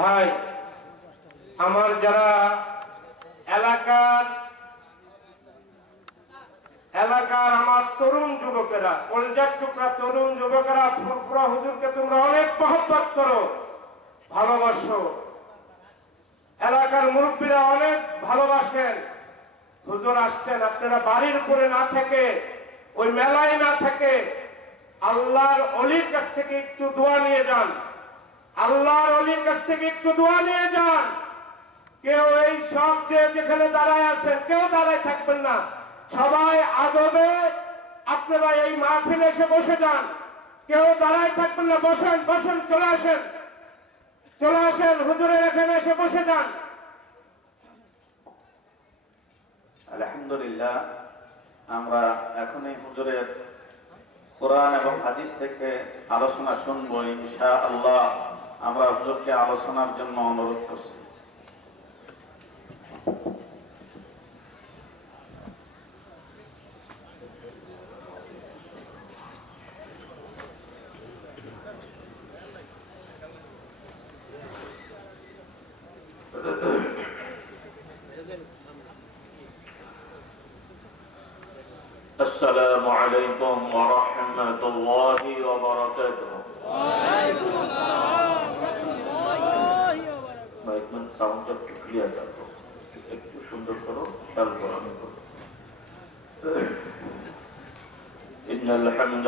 ভাই আমার যারা এলাকার আমার তরুণ যুবকেরা, কলজার টুকরা তরুণ যুবকেরা, ফুরফুরা হুজুরকে তোমরা অনেক মহব্বত করো, ভালোবাসো। এলাকার মুরব্বীরা অনেক ভালোবাসেন। হুজুর আসছেন, আপনারা বাড়ির উপরে না থেকে, ওই মেলায় না থেকে আল্লাহর অলির কাছ থেকে একটু দোয়া নিয়ে যান। আল্লাহর অলির কাছ থেকে একটু দোয়া নিয়ে যান। কেউ এই সব যে যেখানে দাঁড়ায় আছেন কেউ দাঁড়ায় থাকবেন না, সবাই আদবে আপনারা এই মাহফিলে এসে বসে যান। কেউ দাঁড়ায় থাকবেন না, বসেন বসেন, চলে আসেন, চলে আসেন, হুজুরের এখানে এসে বসে যান। আলহামদুলিল্লাহ, আমরা এখনই হুজুরের কোরআন এবং হাদিস থেকে আলোচনা শুনবো ইনশাআল্লাহ। আমরা হুজুরকে আলোচনার জন্য অনুরোধ করছি। السلام عليكم ورحمة الله وبركاته. وعليكم السلام ورحمة الله وبركاته. মাইকম্যান সাউন্ডটা একটু ক্লিয়ার রাখো, একটু সুন্দর করো, খেয়াল করো। إن الحمد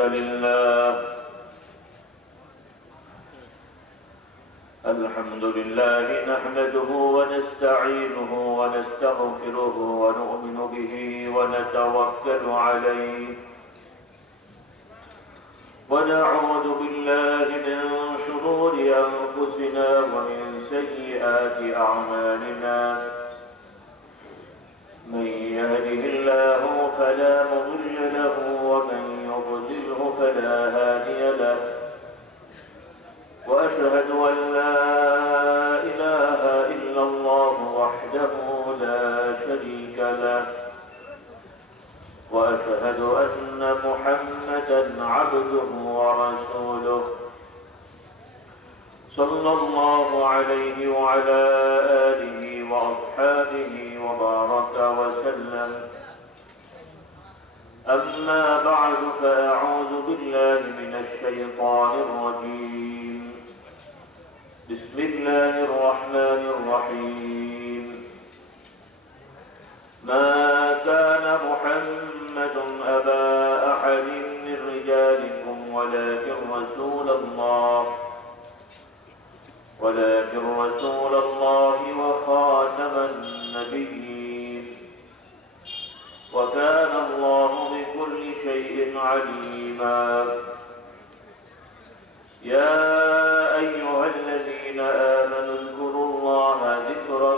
لله نحمده ونستعينه ونستغفره ونؤمن به ونتوكل عليه ونعوذ بالله من شرور أنفسنا ومن سيئات أعمالنا. من يهده الله فلا مضل له ومن يضلله فلا هادي له. وأشهد أن لا إله إلا الله وحده لا شريك له. وأشهد أن محمدا عبده ورسوله صلى الله عليه وعلى آله وأصحابه وبارك وسلم. أما بعد، فأعوذ بالله من الشيطان الرجيم. بسم الله الرحمن الرحيم. ما كان محمد أبا أحد من رجالكم ولكن رسول الله وخاتم النبيين. وكان الله بكل شيء عليما. يا أيها الذين آمنوا اذكروا الله ذكرا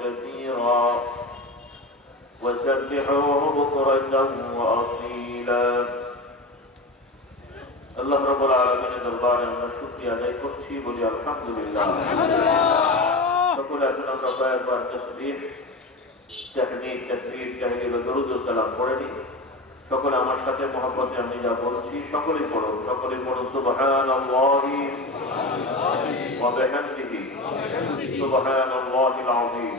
كثيرا وسبحوه بكرة وأصيلا. আল্লাহ রাব্বুল আলামিনের দরবারে আমরা শুকরিয়া আদায় করছি, বলি আলহামদুলিল্লাহ। সকলে আসুন আমরা কয়েকবার তাসবিহ, তাহমিদ, তাকবীর, তাহলিল ও দরুদ ও সালাম পড়ে নিই। সকলে আমার সাথে মহব্বতে আমি যা বলছি সকলেই পড়ো, সকলেই পড়ো। সুবহানাল্লাহি ওয়া বিহামদিহি সুবহানাল্লাহিল আযীম।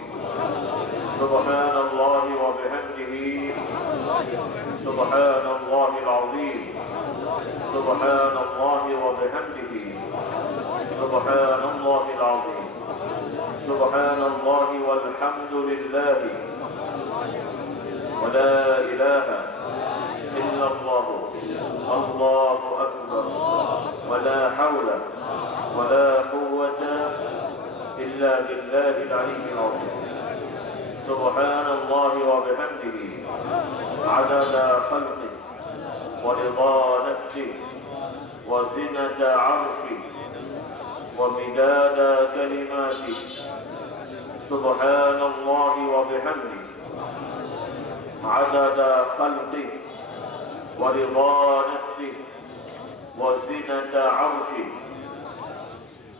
সুবহানাল্লাহি ওয়া বিহামদিহি সুবহানাল্লাহিল আযীম। সুবহানাল্লাহি ওয়া বিহামদিহি সুবহানাল্লাহিল আযীম। সুবহানাল্লাহি ওয়াল হামদুলিল্লাহি ওয়া লা ইলাহা إلا الله الله أكبر ولا حول ولا قوة إلا بالله العلي العظيم. سبحان الله وبحمده عدد خلقه ورضا نفسه وزنة عرشه ومداد كلماته. سبحان الله وبحمده عدد خلقه ورضا نفسه وزنة عرشه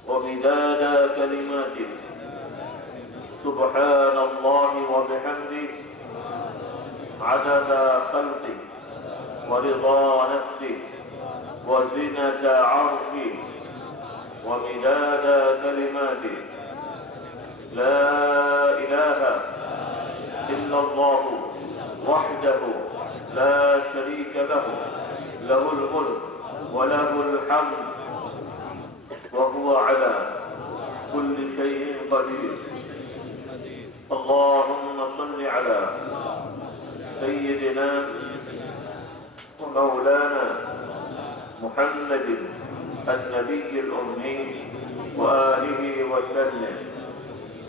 ومداد كلماته. سبحان الله وبحمده عدد خلقه ورضا نفسه وزنة عرشه ومداد كلماته. لا إله إلا الله وحده لا شريك له له الملك وله الحمد وهو على كل شيء قدير اللهم صل على سيدنا ومولانا محمد النبي الأمي وآله وسلم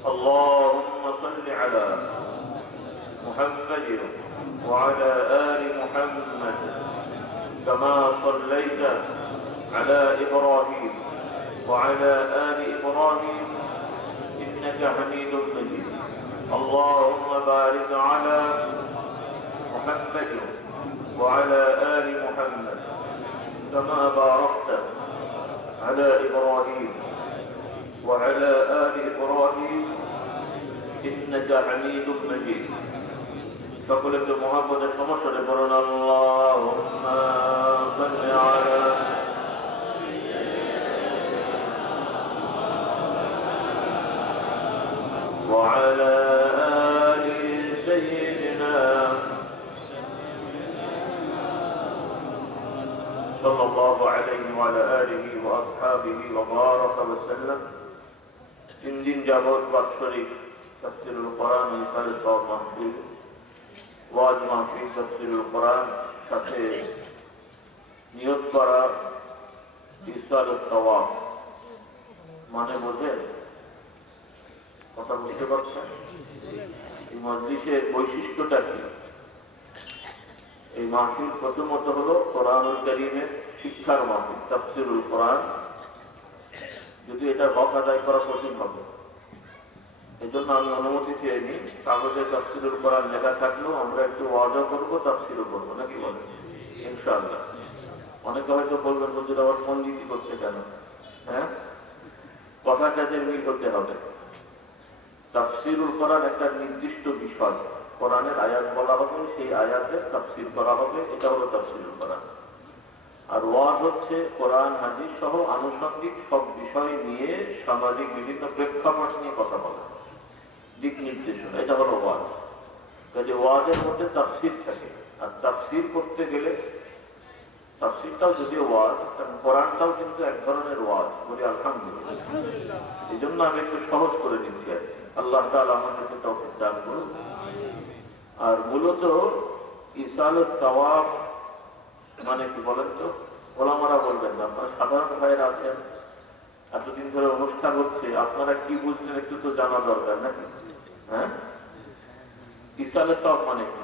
اللهم صل على محمد وعلى آل محمد كما صليت على إبراهيم وعلى آل إبراهيم إنك حميد مجيد اللهم بارك على محمد وعلى آل محمد كما باركت على إبراهيم وعلى آل إبراهيم إنك حميد مجيد সকলের মহব্বতের সমস্যাটা করুন আল্লাহুম্মা সাল্লি আলা وعلى آل سيدنا صلى الله عليه وعلى آله وأصحابه وبارك وسلم তিন যাবত বাৎসরিক তাফসীরুল কোরআন ইফতারের সওয়াব মাহফিল ওয়াজ মাহফিল তাফসীরুল কোরআন সাথে নিয়ত করা ইসালের সওয়াব মানে বোঝেন কথা বুঝতে পারছেন এই মজলিসের বৈশিষ্ট্যটা কি এই মাহফিল প্রথমত হলো কোরআনুল কারীমের শিক্ষার মাহফিল তাফসীরুল কোরআন যদি এটা হক আদায় করা কঠিন হবে এজন্য আমি অনুমতি চেয়ে নিই কাগজে তাফসীরুল কোরআন লেখা থাকলেও আমরা একটু ওয়াজও করবো তাফসীরও করবো নাকি বলেন ইনশাআল্লাহ অনেকে হয়তো বলবেন হুজুর আবার পণ্ডিতি করছে কেন হ্যাঁ কথা কাজের মিল হতে হবে তাফসীরুল কোরআন একটা নির্দিষ্ট বিষয় কোরআনের আয়াত বলা হবে সেই আয়াতের তাফসীর করা হবে এটা হলো তাফসীরুল কোরআন আর ওয়াজ হচ্ছে কোরআন হাদিস সহ আনুষঙ্গিক সব বিষয় নিয়ে সামাজিক বিভিন্ন প্রেক্ষাপট নিয়ে কথা বলা দিক নির্দেশনা এটা হলো ওয়াজ কাজে ওয়াজের মধ্যে তাফসীর থাকে আর তাফসীর করতে গেলে তাফসীরটাও যদিও ওয়াজ কারণ কোরআনটাও কিন্তু এক ধরনের ওয়াজ বলি আলহামদুলিল্লাহ এই জন্য আমি একটু সহজ করে দিচ্ছি আর আল্লাহ তাআলা আমাদেরকে তৌফিক দান করুন আর মূলত ইসালুস সাওয়াব মানে কি বলেন তো ওলামারা বলবেন না আপনারা সাধারণ ভাইয়েরা আছেন এতদিন ধরে অনুষ্ঠান হচ্ছে আপনারা কি বুঝলেন একটু তো জানা দরকার নাকি হ্যাঁ ইসালে সব মানে কি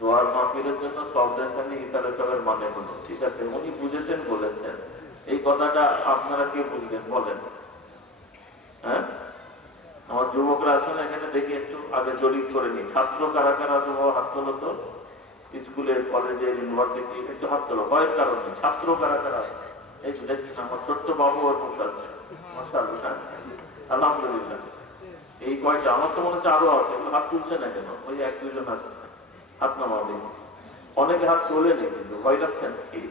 দোয়ার মাহফিলের জন্য সব দেশে ইসালে সবের মানে হলো ঠিক আছে উনি বুঝেছেন বলেছেন এই কথাটা আপনারা কে বুঝলেন বলেন হ্যাঁ আমার যুবকরা আছেন এখানে দেখি একটু আগে জড়িত করে নি ছাত্র কারা কারা যুবক হাত তোলো তো স্কুলের কলেজে ইউনিভার্সিটি একটু হাত তোলো কয়েক কারণে ছাত্র কারা কারা এই দেখছেন আমার ছোট্ট বাবু মাশাআল্লাহ আলহামদুলিল্লাহ এই কয়েকটা আমার তো মনে হচ্ছে আরো আছে হাত তুলছে না কেন ওই এক দুইজন আছে হাত নামাবে অনেকে হাত তোলেনি কিন্তু ভয় লাগছেন কি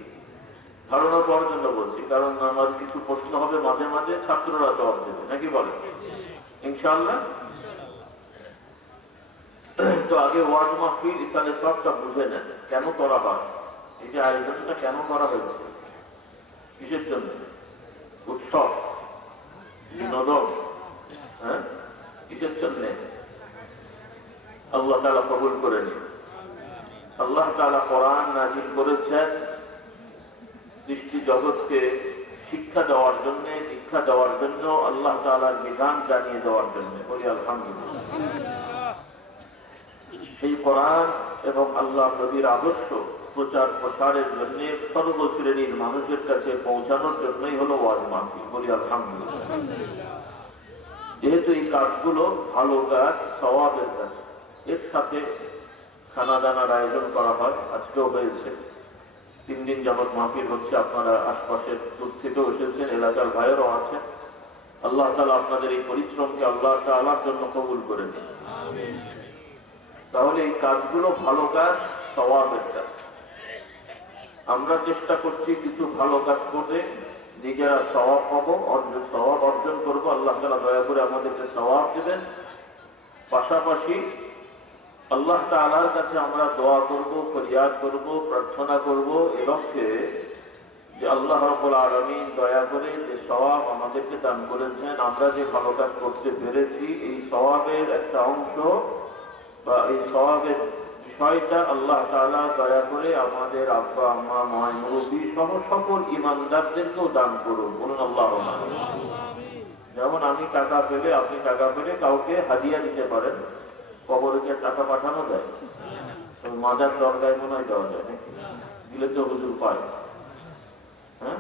ধারণা পাওয়ার জন্য বলছি কারণ আমার কিছু প্রশ্ন হবে মাঝে মাঝে ছাত্ররা জবাব দেবে নাকি বলে ইনশাআল্লাহ তো আগে ওয়াজ মাহফিল ইসালে সবটা বুঝে নেন কেন করা হয় এই যে আয়োজনটা কেন করা হয়েছে কিসের জন্য উৎসব বিনোদন হ্যাঁ কিসের জন্য আল্লাহ তাআলা কবুল করে নিন আল্লাহ তাআলা কোরআন নাযিল করেছেন সৃষ্টি জগৎকে শিক্ষা দেওয়ার জন্য দীক্ষা দেওয়ার জন্য আল্লাহ তাআলার বিধান জানিয়ে দেওয়ার জন্য বলি আলহামদুলিল্লাহ সেই কোরআন এবং আল্লাহ নবীর আদর্শ প্রচার প্রসারের জন্য সর্বশ্রেণীর মানুষের কাছে পৌঁছানোর জন্যই হলো ওয়াজ মাহফিল বলি আলহামদুলিল্লাহ যেহেতু এই কাজগুলো ভালো কাজ সওয়াবের কাজ এর সাথে খানা দানার আয়োজন করা হয় আজকেও হয়েছে 3 দিন যাবত মাহফিল হচ্ছে আপনারা আশপাশের দূর থেকেও এসেছেন এলাকার ভাইয়েরও আছে আল্লাহ তাআলা আপনাদের এই পরিশ্রমকে আল্লাহ তাআলার জন্য কবুল করে নিন তাহলে এই কাজগুলো ভালো কাজ সওয়াবের কাজ আমরা চেষ্টা করছি কিছু ভালো কাজ করে নিজেরা সওয়াব পাবো, সওয়াব অর্জন করবো। আল্লাহ তাআলা দয়া করে আমাদেরকে সওয়াব দেবেন। পাশাপাশি আল্লাহ তাআলার কাছে আমরা দোয়া করব, ফরিয়াদ করব, প্রার্থনা করব এবং যে আল্লাহ রাব্বুল আলামিন দয়া করে যে সওয়াব আমাদেরকে দান করেছেন, আমরা যে ভালো কাজ করতে পেরেছি, এই সওয়াবের একটা অংশ বা এই সওয়াবের বিষয়টা আল্লাহ তাআলা দয়া করে আমাদের আব্বা আম্মা ময় মুরব্বী সহ সকল ইমানদারদেরকেও দান করুন। বলুন আল্লাহুম্মা আমিন। যেমন আমি টাকা পেলে, আপনি টাকা পেলে কাউকে হাদিয়া দিতে পারেন। কবরে কি টাকা পাঠানো যায়? মাজার দরগায় মনে হয় দেওয়া যায় নাকি? দিলে তো হুজুর পায়। হ্যাঁ,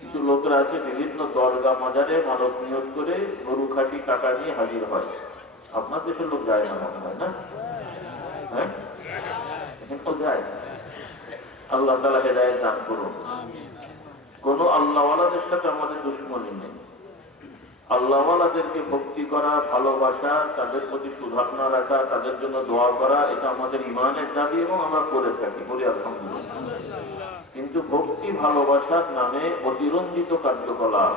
কিছু লোকেরা আছে বিভিন্ন দরগা মাজারে মানত নিয়োগ করে গরু খাঁটি টাকা নিয়ে হাজির হয়। আপনার দেশের লোক যায় না মনে হয় না? হ্যাঁ, এখন যায়। আল্লাহ তাআলা হেদায়েত দান করুন। কোন আল্লাহওয়ালাদের সাথে আমাদের দুশমনী নেই। আল্লাহওয়ালাদেরকে ভক্তি করা, ভালোবাসা, তাদের প্রতি সুধারণা রাখা, তাদের জন্য দোয়া করা, এটা আমাদের ইমানের দাবি এবং আমরা করে থাকি, বলি আলহামদুলিল্লাহ। কিন্তু ভক্তি ভালোবাসার নামে অতিরঞ্জিত কার্যকলাপ,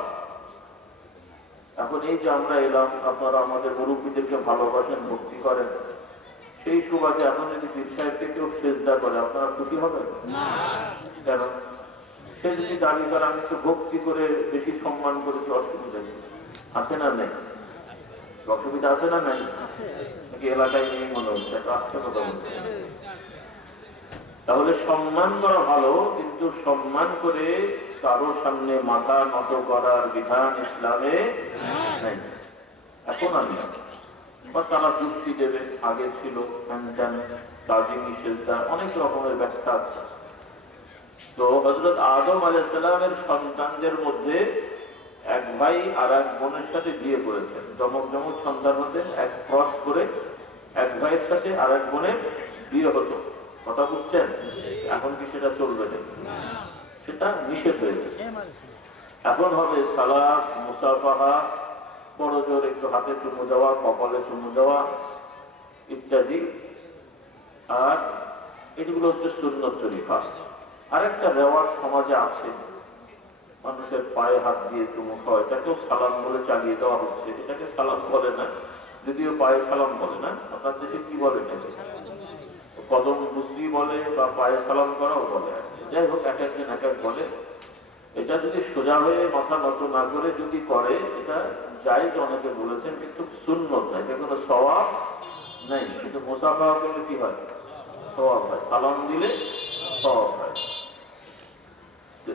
এখন এই যে আমরা এলাম, আপনারা আমাদের মুরব্বীদেরকে ভালোবাসেন, ভক্তি করেন, সেই সুবাদে এখন যদি পীর সাহেবকে কেউ সেজদা করে, আপনারা খুশি হবেন? কেন? সে যদি দাবি করে আমি তো ভক্তি করে বেশি সম্মান করেছি, অসুবিধা আছে না নেই? অসুবিধা আছে না নাই? নাকি এলাকায় নেই মনে হচ্ছে? আসতে কথা বলছে। তাহলে সম্মান করা ভালো, কিন্তু সম্মান করে কারো সামনে মাথা নত করার বিধান ইসলামে নাই। এখন আমি বা তারা যুক্তি দেবে, আগে ছিল তাজিমি সেজদা, অনেক রকমের ব্যাখ্যা আছে। তো হযরত আদম আলাইহিস সালামের সন্তানদের মধ্যে এক ভাই আর এক বোনের সাথে বিয়ে করেছেন। জমক জমক সন্তান হতেন, এক ক্রস করে এক ভাইয়ের সাথে আর এক বোনের বিয়ে হতো। কথা বুঝছেন? এখন কি সেটা চলবে না? সেটা নিষেধ হয়ে গেছে। এখন হবে সালাত, মুসাফাহা, বড় জোর একটু হাতে চুমু দেওয়া, কপালে চুমু দেওয়া ইত্যাদি। আর এগুলো হচ্ছে সুন্নত তরিকা। আরেকটা রেওয়াজ সমাজে আছে, মানুষের পায়ে হাত দিয়ে চুমু খাওয়া, এটাকেও সালাম বলে চালিয়ে দেওয়া হচ্ছে। এটাকে সালাম বলে না, যদিও পায়ে সালাম বলে না। আপনার দেশে কি বলে? কদম বুসরি বলে বা পায়ে সালাম করাও বলে। যাই হোক, এক একজন এক এক বলে। এটা যদি সোজা হয়ে মাথা নত না করে যদি করে, এটা জায়েজ অনেকে বলেছেন, কিন্তু সুন্নত না, এটা কোনো সওয়াব নাই। কিন্তু মুসাফাহা করলে কি হয়? সওয়াব হয়। সালাম দিলে সওয়াব হয়।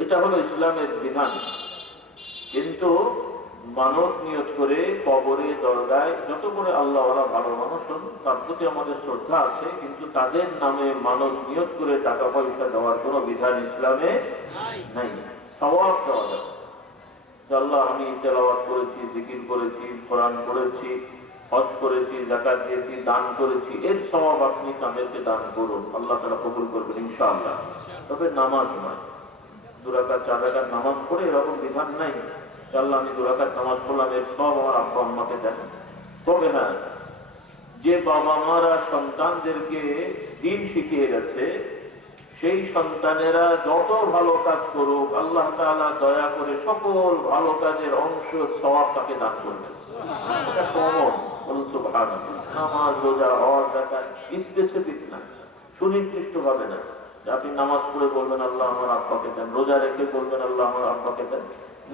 এটা হলো ইসলামের বিধান। কিন্তু মানত নিয়ত করে কবরে, দরগায়, যত করে আল্লাহওয়ালা ভালো মানুষ হন, তার প্রতি আমাদের শ্রদ্ধা আছে, কিন্তু তাদের নামে মানত নিয়ত করে টাকা পয়সা দেওয়ার কোনো বিধান ইসলামে নাই। সওয়াব দেওয়া যাবে। আল্লাহ আমি তেলাওয়াত করেছি, জিকির করেছি, কোরআন পড়েছি, হজ করেছি, যাকাত দিয়েছি, দান করেছি, এর সওয়াব আপনি তাদেরকে দান করুন, আল্লাহ তাআলা কবুল করবেন ইনশাআল্লাহ। তবে নামাজ নয়, 2 রাকাত 4 রাকাত নামাজ পড়ে এরকম বিধান নাই। আল্লাহ আমি 2 রাকাত নামাজ পড়লাম, এর সব আমার আব্বা আম্মাকে দেন। তবে হ্যাঁ, যে বাবা মারা সন্তানদেরকে দ্বীন শিখিয়ে গেছে, সেই সন্তানেরা যত ভালো কাজ করুক, আল্লাহ তাআলা দয়া করে সকল ভালো কাজের অংশ সওয়াব তাকে দান করবেন। এটা কমন। বলুন সুবহানাল্লাহ। নামাজ, রোজা, হজ, যাকাত স্পেসিফিক না, সুনির্দিষ্ট ভাবে না। আপনি নামাজ পড়ে বলবেন আল্লাহ আমার আব্বাকে দেন, রোজা রেখে বলবেন আল্লাহ আমার আব্বাকে দেন,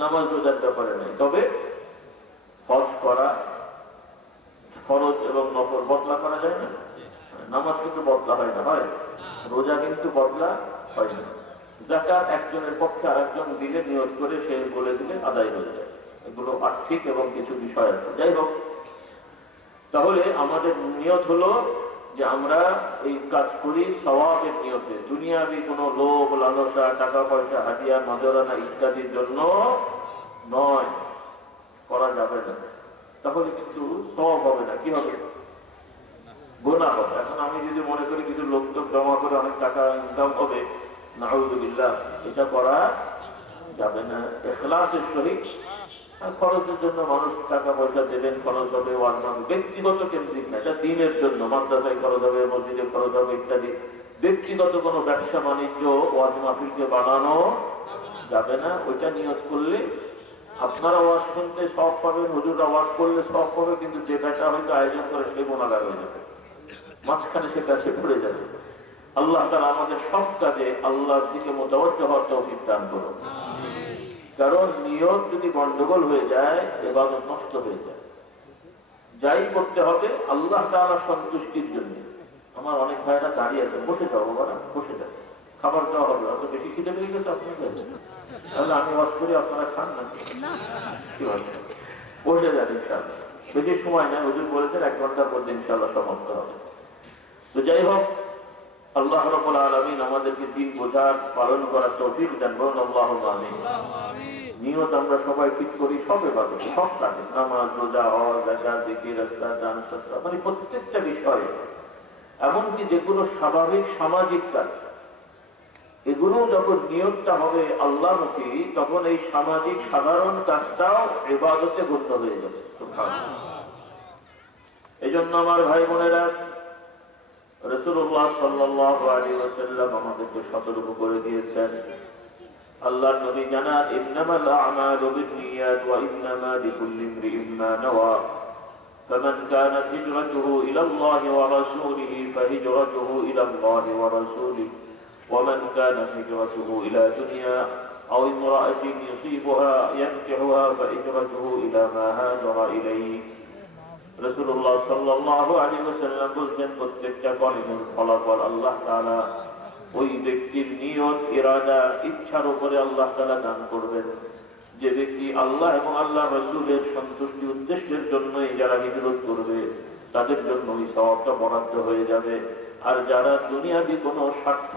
নামাজ রোজার ব্যাপারে নাই। তবে হজ করা ফরজ এবং নফল বদলা করা যায় না। নামাজ কিন্তু বদলা হয় না, হয়? রোজা কিন্তু বদলা হয় না। যাকাত একজনের পক্ষে আরেকজন দিলে, নিয়ত করে সে বলে দিলে আদায় হয়ে যায়। এগুলো আর্থিক এবং কিছু বিষয় আছে। যাই হোক, তাহলে আমাদের নিয়ত হলো যে আমরা এই কাজ করি সওয়াবের নিয়তে, দুনিয়াবি কোনো লোভ, লালসা, টাকা পয়সা, হাদিয়া, নজরানা ইত্যাদির জন্য নয়, করা যাবে না। তাহলে কিন্তু সওয়াব হবে না, কি হবে? গুনাহ হবে। এখন আমি যদি মনে করি কিছু লোক তো জমা করে অনেক টাকা ইনকাম হবে, নাউযুবিল্লাহ, এটা করা যাবে না। ইখলাসের সহিত খরচের জন্য মানুষ টাকা পয়সা দেবেন, খরচ হবে, ওয়াজ মাহফিল, ব্যক্তিগত কেন্দ্রিক না, এটা দ্বীনের জন্য, মাদ্রাসায় খরচ হবে, মসজিদে খরচ হবে ইত্যাদি। ব্যক্তিগত কোনো ব্যবসা বাণিজ্য ওয়াজ মাহফিলকে বানানো যাবে না। ওইটা নিয়ত করলে আপনারা ওয়াজ শুনতে সব পাবেন, হুজুররা ওয়াজ করলে সব পাবে, কিন্তু যে বেটা হয়তো আয়োজন করে সে গুনাহগার হয়ে যাবে, মাঝখানে সে কাছে পড়ে যাবে। আল্লাহ তাআলা আমাদের সব কাজে আল্লাহর দিকে মুতাওয়াজ্জিহ হওয়ার তৌফিক দান করুন। কারণ নিয়ত যদি গন্ডগোল হয়ে যায়, ইবাদত নষ্ট হয়ে যায়। যাই করতে হবে আল্লাহ তাআলার সন্তুষ্টির জন্য। আমার অনেক ভাইরা দাঁড়িয়ে আছে, বসে যাও বাবা, বসে যাও, খাবার দেওয়া হবে, অত বেশি খিদে পেয়ে গেছে আপনাদের, তাহলে আমি ওয়াজ করি আপনারা খান না, কি বলেন? বসে যান ইনশাআল্লাহ, বেশি সময় নেই, হুজুর বলেছেন 1 ঘন্টার মধ্যে ইনশাআল্লাহ সমাপ্ত হবে। তো যাই হোক, আল্লাহ রাব্বুল আলামিন আমাদেরকে দিন বোঝার, পালন করার তৌফিক দান করুন। আল্লাহুম্মা আমিন। নিয়ত আমরা সবাই ঠিক করি, সব ইবাদত, সব কাজে, নামাজ, রোজা, হজ, যাকাত, জিকির, আজকার, দান, সদকা, মানে প্রত্যেকটা বিষয়ে, এমনকি যেগুলো স্বাভাবিক সামাজিক কাজ, এগুলো যখন নিয়তটা হবে আল্লাহমুখী, তখন এই সামাজিক সাধারণ কাজটাও ইবাদতে গণ্য হয়ে যাবে। সুবহানাল্লাহ। এই জন্য আমার ভাই বোনেরা, রাসূলুল্লাহ সাল্লাল্লাহু আলাইহি ওয়াসাল্লাম আমাদেরকে সতর্ক করে দিয়েছেন। আল্লাহর নবী জানান, ইন্নামাল আ'মালু বিন্নিয়াত ওয়া ইন্নামা লিকুল্লি ইমরিইন মা নাওয়া, ফামান কানাত হিজরাতুহু ইলাল্লাহি ওয়া রাসূলিহি ফাহিজরাতুহু ইলাল্লাহি ওয়া রাসূলিহি, ওয়া মান কানাত হিজরাতুহু ইলা দুনিয়া আও ইমরাআতিন ইউসিবুহা ইয়ানকিহুহা ফাহিজরাতুহু ইলা মা হাজারা ইলাইহি। রাসূলুল্লাহ সাল্লাল্লাহু আলাইহি ওয়াসাল্লাম বলেন, প্রত্যেকটা কর্মের ফলাফল আল্লাহ তাআলা ওই ব্যক্তির নিয়ত, ইরাদা, ইচ্ছার উপরে আল্লাহ তাআলা দান করবেন। যে ব্যক্তি আল্লাহ এবং আল্লাহ রাসূলের সন্তুষ্টি উদ্দেশ্যের জন্যই যারা হিজরত করবে, তাদের জন্য ওই সওয়াবটা বরাদ্দ হয়ে যাবে। আর যারা দুনিয়াবি কোনো স্বার্থ,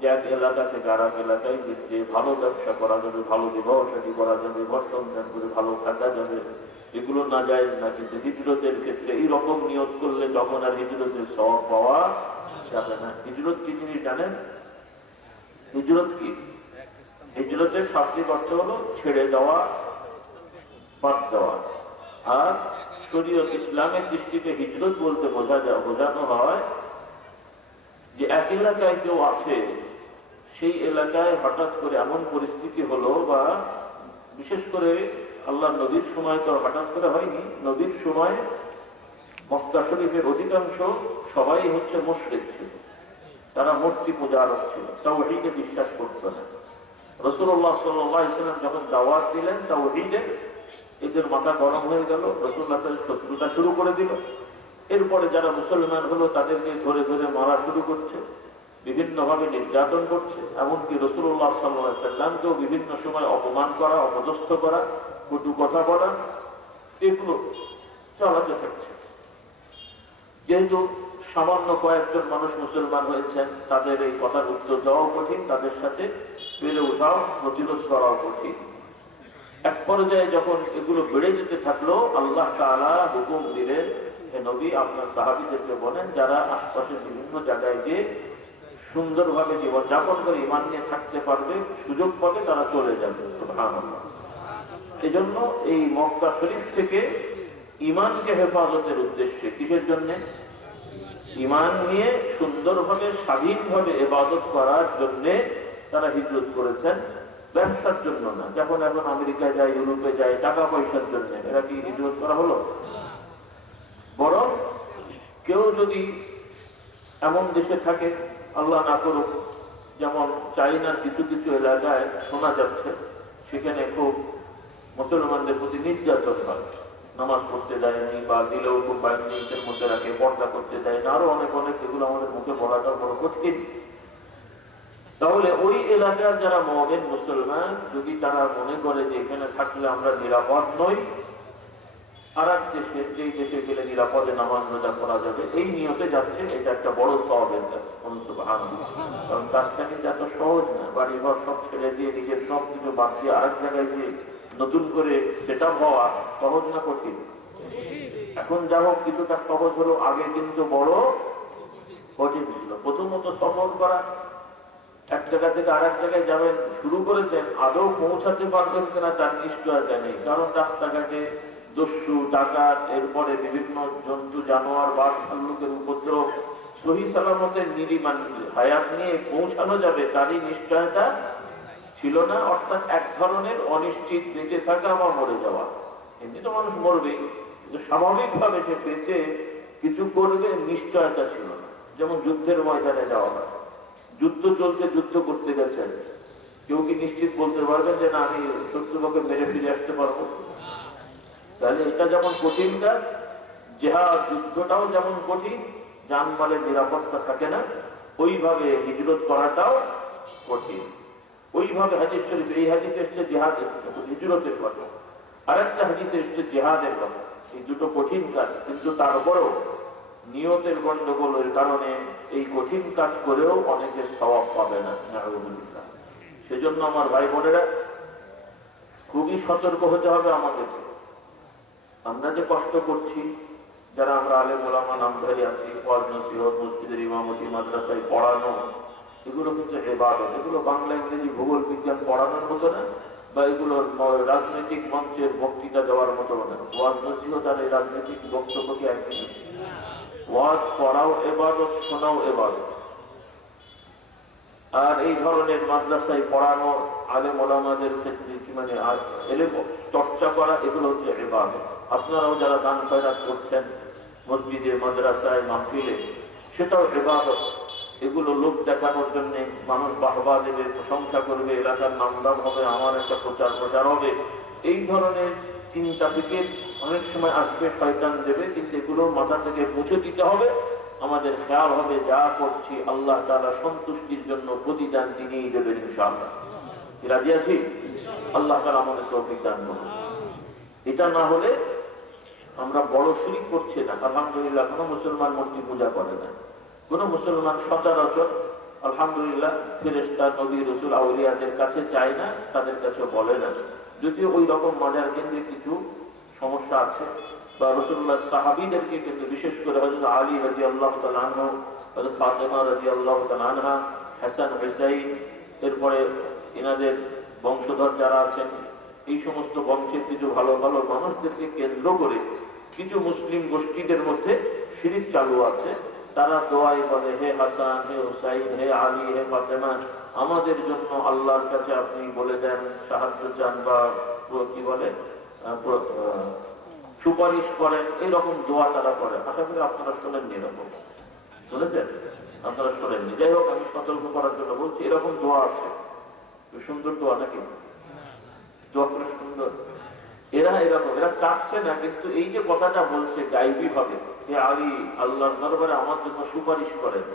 যে এক এলাকা থেকে আর এক এলাকায় যেতে, ভালো ব্যবসা করা যাবে, ভালো বিবাহ শাদী করা যাবে, ঘর সংসার করে ভালো থাকা যাবে, এগুলো না যায় না। কিন্তু হিজরতের ক্ষেত্রে এইরকম নিয়ত করলে তখন আর হিজরতের সওয়াব পাওয়া যাবে না। হিজরত কি জিনিস জানেন? হিজরত কি? হিজরতের শাব্দিক অর্থ হলো ছেড়ে দেওয়া, বাদ দেওয়া। আর শরীয়ত ইসলামের দৃষ্টিতে হিজরত বলতে বোঝানো হয় যে এক এলাকায় কেউ আছে, সেই এলাকায় হঠাৎ করে এমন পরিস্থিতি হলো, বা বিশেষ করে আল্লাহ নবীর সময় তো হঠাৎ করে হয়নি, নবীর সময় মক্কা শরীফের অধিকাংশ সবাই হচ্ছে মুশরিক ছিল, তারা মূর্তি পূজারক ছিল, তাওহীদে বিশ্বাস করতো না। রাসূলুল্লাহ সাল্লাল্লাহু আলাইহি ওয়াসাল্লাম যখন দাওয়াত দিলেন তাওহীদে, এদের মাথা গরম হয়ে গেল, রাসূলুল্লাহ শত্রুতা শুরু করে দিল। এরপরে যারা মুসলমান হলো তাদেরকে ধরে ধরে মারা শুরু করছে, বিভিন্নভাবে নির্যাতন করছে, এমনকি রাসূলুল্লাহ সাল্লাল্লাহু আলাইহি ওয়াসাল্লামকেও বিভিন্ন সময় অপমান করা, অপদস্থ করা, কটু কথা বলা, এগুলো চালাতে থাকছে। যেহেতু সামান্য কয়েকজন মানুষ মুসলমান হয়েছেন, তাদের এই কথার উত্তর দেওয়াও কঠিন, তাদের সাথে পেরে ওঠাও, প্রতিরোধ করাও কঠিন। এক পর্যায়ে যখন এগুলো বেড়ে যেতে থাকলো, আল্লাহ তাআলা হুকুম দিলেন, হে নবী, আপনার সাহাবীদেরকে বলেন যারা আশপাশের বিভিন্ন জায়গায় গিয়ে সুন্দরভাবে জীবন যাপন করে ঈমান নিয়ে থাকতে পারবে, সুযোগ পাবে, তারা চলে যাবে। সুবহানাল্লাহ। এজন্য এই মক্কা শরীফ থেকে ঈমানকে হেফাজতের উদ্দেশ্যে, কিসের জন্য? ঈমান নিয়ে সুন্দরভাবে স্বাধীনভাবে ইবাদত করার জন্য তারা হিজরত করেছেন, ব্যবসার জন্য না। যখন এখন আমেরিকায় যায়, ইউরোপে যায় টাকা পয়সার জন্য, এরা কি হিজরত করা হলো? বরং কেউ যদি এমন দেশে থাকে, আল্লাহ না করুক, যেমন চাইনার কিছু কিছু এলাকায় শোনা যাচ্ছে সেখানে খুব মুসলমানদের প্রতি নির্যাতন হয়, নামাজ পড়তে দেয়নি, বা দিলেও খুব বাইরের মধ্যে রাখে, পর্দা করতে দেয় না, আরো অনেক অনেক, এগুলো আমাদের মুখে বলাটা বড় কঠিন। তাহলে ওই এলাকার যারা মুমিন মুসলমান, যদি তারা মনে করে যে এখানে থাকলে আমরা নিরাপদ নই, আর এক দেশে, যেই দেশে গেলে নিরাপদে নামাজ রোজা করা যাবে, এই নিয়তে যাচ্ছে, এটা একটা বড় সওয়াবের কাজ। সুবহানাল্লাহ। কারণ কাজটা কিন্তু এত সহজ না। বাড়ি ঘর সব ছেড়ে দিয়ে, নিজের সব কিছু বাদ দিয়ে আরেক জায়গায় গিয়ে নতুন করে সেটআপ হওয়া সহজ না কঠিন? এখন যা হোক কিছুটা সহজ হলো, আগে কিন্তু বড় কঠিন ছিল। প্রথমত সফর করা, এক জায়গা থেকে আরেক জায়গায় যাবেন, শুরু করেছেন, আদৌ পৌঁছাতে পারবেন কিনা তার নিশ্চয়তা নেই। কারণ রাস্তাঘাটে দস্যু, ডাকাত, এরপরে বিভিন্ন জন্তু জানোয়ার, বাঘ ভাল্লুকের উপদ্রব, সহি সালামতের নিরিমান হায়াত নিয়ে পৌঁছানো যাবে তারই নিশ্চয়তা ছিল না, অর্থাৎ এক ধরনের অনিশ্চিত বেঁচে থাকা বা মরে যাওয়া। এমনি তো মানুষ মরবেই, কিন্তু স্বাভাবিকভাবে সে বেঁচে কিছু করবে নিশ্চয়তা ছিল না। যেমন যুদ্ধের ময়দানে যাওয়া হয়, যুদ্ধ চলছে, যুদ্ধ করতে গেছেন, কেউ কি নিশ্চিত বলতে পারবেন যে না আমি শত্রুপক্ষে মেরে ফিরে আসতে পারবো? তাহলে এটা যেমন কঠিন কাজ, জেহাদ যুদ্ধটাও যেমন কঠিন, জানমালের নিরাপত্তা থাকে না, ওইভাবে হিজরত করাটাও কঠিন। ওইভাবে হাদিস শরীফ, এই হাদিসে এসছে জিহাদের হিজরতের কথা, আরেকটা হাদিসে এসছে জিহাদের কথা। এই দুটো কঠিন কাজ, কিন্তু তারপরেও নিয়তের গন্ডগোলের কারণে এই কঠিন কাজ করেও অনেকে সওয়াব পাবে না। নাউযুবিল্লাহ। সেজন্য আমার ভাই বোনেরা খুবই সতর্ক হতে হবে আমাদেরকে। আমরা যে কষ্ট করছি, যারা আমরা আলেম ওলামা নামধারী আছি, ওয়াজ নসিহত, মসজিদের ইমামতি, মাদ্রাসায় পড়ানো, এগুলো কিন্তু ইবাদত। এগুলো বাংলা, ইংরেজি, ভূগোল, বিজ্ঞান পড়ানোর মতো না, বা এগুলো রাজনৈতিক মঞ্চের বক্তৃতা দেওয়ার মতো না। ওয়াজ নসিহত আর এই রাজনৈতিক বক্তব্যকে একই। ওয়াজ পড়াও ইবাদত, শোনাও ইবাদত। আর এই ধরনের মাদ্রাসায় পড়ানো, আলেম ওলামাদের ক্ষেত্রে মানে এলেম চর্চা করা, এগুলো হচ্ছে ইবাদত। আপনারাও যারা দান খয়রাত করছেন মসজিদে, মাদ্রাসায়, মাহফিলে, সেটাও ইবাদত। এগুলো লোক দেখানোর জন্য মানুষ বাহবা দেবে, প্রশংসা করবে, এলাকার নামদাম হবে, আমার একটা প্রচার প্রসার হবে, এই ধরনের চিন্তা থেকে অনেক সময় আসবে, শয়তান দেবে। কিন্তু এগুলো মাথা থেকে মুছে দিতে হবে। আমাদের খেয়াল হবে যা করছি আল্লাহ তাআলা সন্তুষ্টির জন্য প্রতিদান তিনিই দেবেন ইনশাআল্লাহ। রাজি আছি? আল্লাহ তাআলা আমাদের তৌফিক দান করুন। এটা না হলে আমরা বড় শিরক করছি না। আলহামদুলিল্লাহ, কোনো মুসলমান মূর্তি পূজা করে না, কোনো মুসলমান সচরাচর আলহামদুলিল্লাহ ফেরেশতা, নবী, রাসূল, আউলিয়াদের কাছে চায় না, তাদের কাছে বলে না। যদিও ওই রকম মাজার কেন্দ্রে কিছু সমস্যা আছে, বা রাসূলুল্লাহ সাহাবীদেরকে কিন্তু বিশেষ করে হযরত আলী রাদিয়াল্লাহু তাআলা আনহু, হযরত ফাতেমা রাদিয়াল্লাহু তাআলা আনহা, হাসান, হুসাইন, এরপরে এনাদের বংশধর যারা আছেন, এই সমস্ত বংশের কিছু ভালো ভালো মানুষদেরকে কেন্দ্র করে কিছু মুসলিম গোষ্ঠীদের মধ্যে শিরক চালু আছে। তারা দোয়ায় বলে, হে হাসান, হে হুসাইন, হে আলী, হে ফাতেমা, আমাদের জন্য আল্লাহর কাছে আপনি বলে দেন, সাহায্য চান, বা কি বলে সুপারিশ করেন, এইরকম দোয়া তারা করে। আশা করি আপনারা শোনেননি, এরকম শুনেছেন? আপনারা শোনেননি। যাই হোক, আমি সতর্ক করার জন্য বলছি, এরকম দোয়া আছে। সুন্দর দোয়া নাকি? দোয়া করে সুন্দর। এরা এরকম, এরা চাচ্ছে না, কিন্তু এই যে কথাটা বলছে গাইবী ভাবে, হে আলী, আল্লাহর দরবারে আমার জন্য সুপারিশ করেন,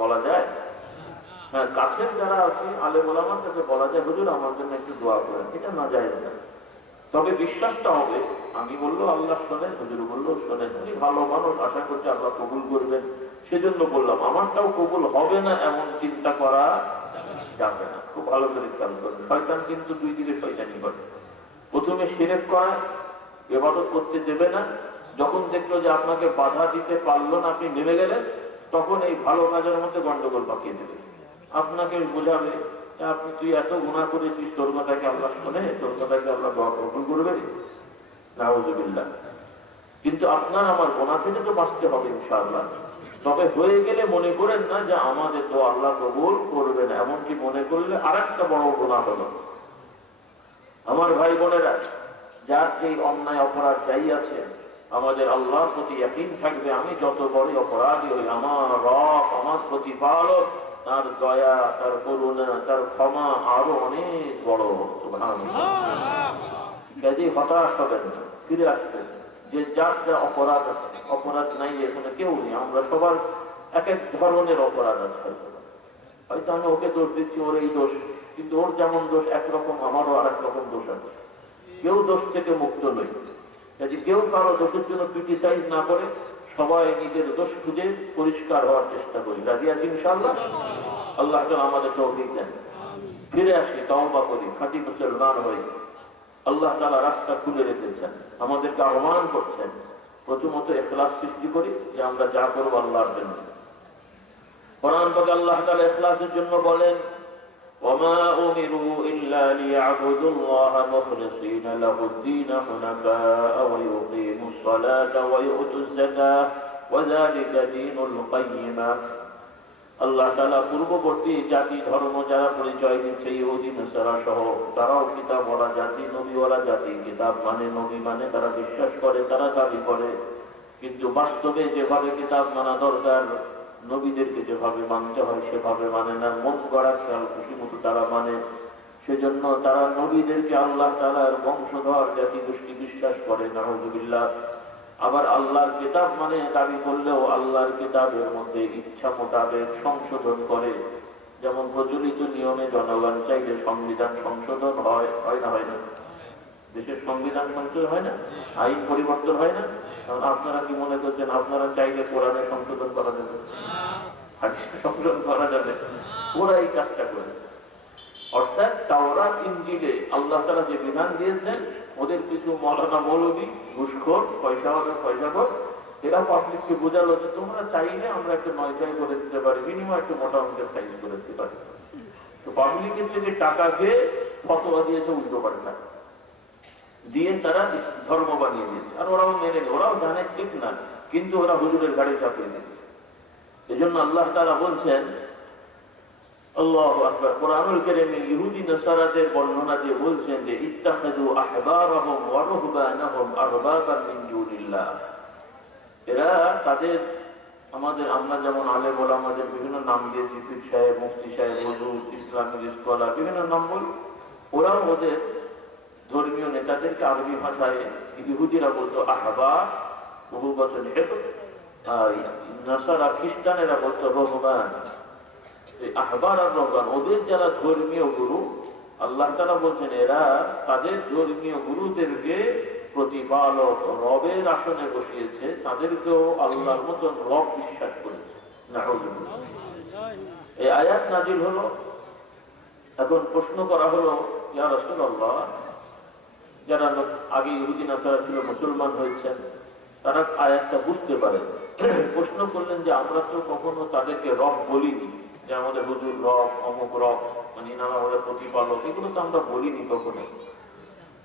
বলা যায়? হ্যাঁ, কাছের যারা আছে আলেম ওলামার কাছে বলা যায়, হুজুর আমার জন্য একটু দোয়া করেন, এটা না যায় না। তবে বিশ্বাসটা হবে, আমি বললো আল্লাহ শোনেন, হুজুর বললো শোনেন, উনি ভালো মানুষ, আশা করছি আল্লাহ কবুল করবেন, সেজন্য বললাম। আমারটাও কবুল হবে না এমন চিন্তা করা যাবে না। খুব ভালো করে খেয়াল করবেন। শয়তান কিন্তু দুই দিকে শয়তানি করে। প্রথমে শিরক করা, ইবাদত করতে দেবে না। যখন দেখলো যে আপনাকে বাধা দিতে পারলো না, আপনি নেমে গেলেন, তখন এই ভালো কাজের মধ্যে গন্ডগোল পাকিয়ে দেবে। আপনাকে বোঝাবে, আপনি তুই এত গুনাহ করেছিস, তোর কথাকে আল্লাহ শোনে, তোর কথাকে আল্লাহ দোয়া কবুল করবে। নাউযুবিল্লাহ। কিন্তু আপনার আমার গুনাহ থেকে তো বাঁচতে হবে ইনশাআল্লাহ। তবে হয়ে গেলে মনে করেন না যে আমাদের তো আল্লাহ কবুল করবে না, এমনকি মনে করলে আরেকটা বড় গুনাহ হলো। আমার ভাই বোনেরা, যার এই অন্যায় অপরাধ যাই আছে, আমাদের আল্লাহর প্রতি ইয়াকিন থাকবে, আমি যত বড় অপরাধী হই, আমার রব, আমার প্রতিপালক, তার দয়া, তার করুণা, তার ক্ষমা আরো অনেক বড়। সুবহানাল্লাহ। কাজেই হতাশ হবেন না, ফিরে আসবেন। যে যার যা অপরাধ আছে, অপরাধ নাই এখানে কেউ নেই, আমরা সবার এক এক ধরনের অপরাধ আছে। হয়তো আমি ওকে দোষ দিচ্ছি, ওর এই দোষ, কিন্তু ওর যেমন দোষ একরকম, আমারও আর এক রকম দোষ আছে। কেউ দোষ থেকে মুক্ত নই। কাজে কেউ কারো দোষের জন্য ক্রিটিসাইজ না করে সবাই নিজের দোষ খুঁজে পরিষ্কার হওয়ার চেষ্টা করি। রাজি আছি ইনশাআল্লাহ? আল্লাহ তাআলা আমাদের তৌফিক দেন। ফিরে আসি, তওবা করি, খাঁটি মুসলমান হই। আল্লাহ তাআলা রাস্তা খুলে রেখেছেন, আমাদেরকে আহ্বান করছেন। প্রথমত ইখলাস সৃষ্টি করি, যে আমরা যা করবো আল্লাহর জন্য। কোরআন পাকে আল্লাহ তাআলা ইখলাসের জন্য বলেন, وما أمروا إلا ليعبدوا الله مخلصين له الدين حنفاء ويقيموا الصلاة ويؤتوا الزكاة وذلك دين القيمة। আল্লাহ তাআলা পূর্ববর্তী জাতি ধর্ম যারা পরিচয় দিচ্ছে ইহুদি নাসারা সহ, তারাও কিতাবওয়ালা জাতি, নবীওয়ালা জাতি, কিতাব মানে নবী মানে তারা বিশ্বাস করে, তারা দাবি করে, কিন্তু বাস্তবে যেভাবে কিতাব মানা দরকার, নবীদেরকে যেভাবে মানতে হয় সেভাবে মানে না, মন গড়া খেয়াল খুশি মতো তারা মানে। সেজন্য তারা নবীদেরকে আল্লাহ তাআলার বংশধর জাতি গোষ্ঠী বিশ্বাস করে, নাউযুবিল্লাহ। আবার আল্লাহর কিতাব মানে দাবি করলেও আল্লাহর কিতাবের মধ্যে ইচ্ছা মোতাবেক সংশোধন করে। যেমন প্রচলিত নিয়মে জনগণ চাইলে সংবিধান সংশোধন হয়, হয় না? হয় না? দেশের সংবিধান সংশোধন হয় না, আইন পরিবর্তন হয় না? কারণ আপনারা কি মনে করছেন আপনারা চাইলে কোরআনে সংশোধন করা যাবে, হাদিসে সংশোধন করা যাবে? ওরা এই কাজটা করে। অর্থাৎ তাওরাত ইনজিলে আল্লাহ তাআলা যে বিধান দিয়েছেন, ওদের কিছু মৌলানা মৌলবী ঘুষখোর, পয়সাখোর, এরা পাবলিককে বোঝালো যে তোমরা চাইলে আমরা একটা 9 করে দিতে পারি, মিনিমাম একটা মোটা অঙ্কের সাইজ করে দিতে পারি। তো পাবলিকের থেকে টাকা খেয়ে ফতোয়া দিয়েছে উল্টো পাল্টা দিয়ে, তারা ধর্ম বানিয়ে দিয়েছে। আর ওরাও মেনে নেয়, ওরাও জানে ঠিক না, কিন্তু ওরা হুজুরের গাড়ি চাপিয়ে দিয়েছে। এজন্য আল্লাহ তাআলা বলছেন, আল্লাহু আকবার, কোরআনুল কারীমে ইহুদি নাসারাদের বর্ণনা দিয়ে বলছেন যে ইত্তাখাযু আহবারাহুম ওয়া রুহবানাহুম আরবাবান মিন দুনিল্লাহ। এরা তাদের আমরা যেমন আলেম ওলামাদের বিভিন্ন নাম দিয়েছি, পীর সাহেব, মুফতি সাহেব, হুজুর, ইসলামিক স্কলার, বিভিন্ন নাম বলি। ওরাও ওদের ধর্মীয় নেতাদেরকে আরবি ভাষায় ইহুদিরা বলতো আহবার, বহু বচন হেব, আর নাসারা খ্রিস্টানেরা বলতো রহবান। আহবার আর রহবান ওদের যারা ধর্মীয় গুরু, আল্লাহ তাআলা বলছেন এরা তাদের ধর্মীয় গুরুদেরকে প্রতিপালক রবের আসনে বসিয়েছে, তাদেরকেও আল্লাহর মতন রব বিশ্বাস করেছে। নাউযুবিল্লাহ। এই আয়াত নাজিল হলো। এখন প্রশ্ন করা হলো, ইয়া রাসূলুল্লাহ, যারা আগে ইহুদি নাসারা ছিল মুসলমান হয়েছেন, তারা আয়াতটা বুঝতে পারে। প্রশ্ন করলেন যে আমরা তো কখনো তাদেরকে রব বলিনি, যে আমাদের হুজুর রব, অমুক রব, মানে নানা আমাদের প্রতিপালক, এগুলো তো আমরা বলিনি কখনো।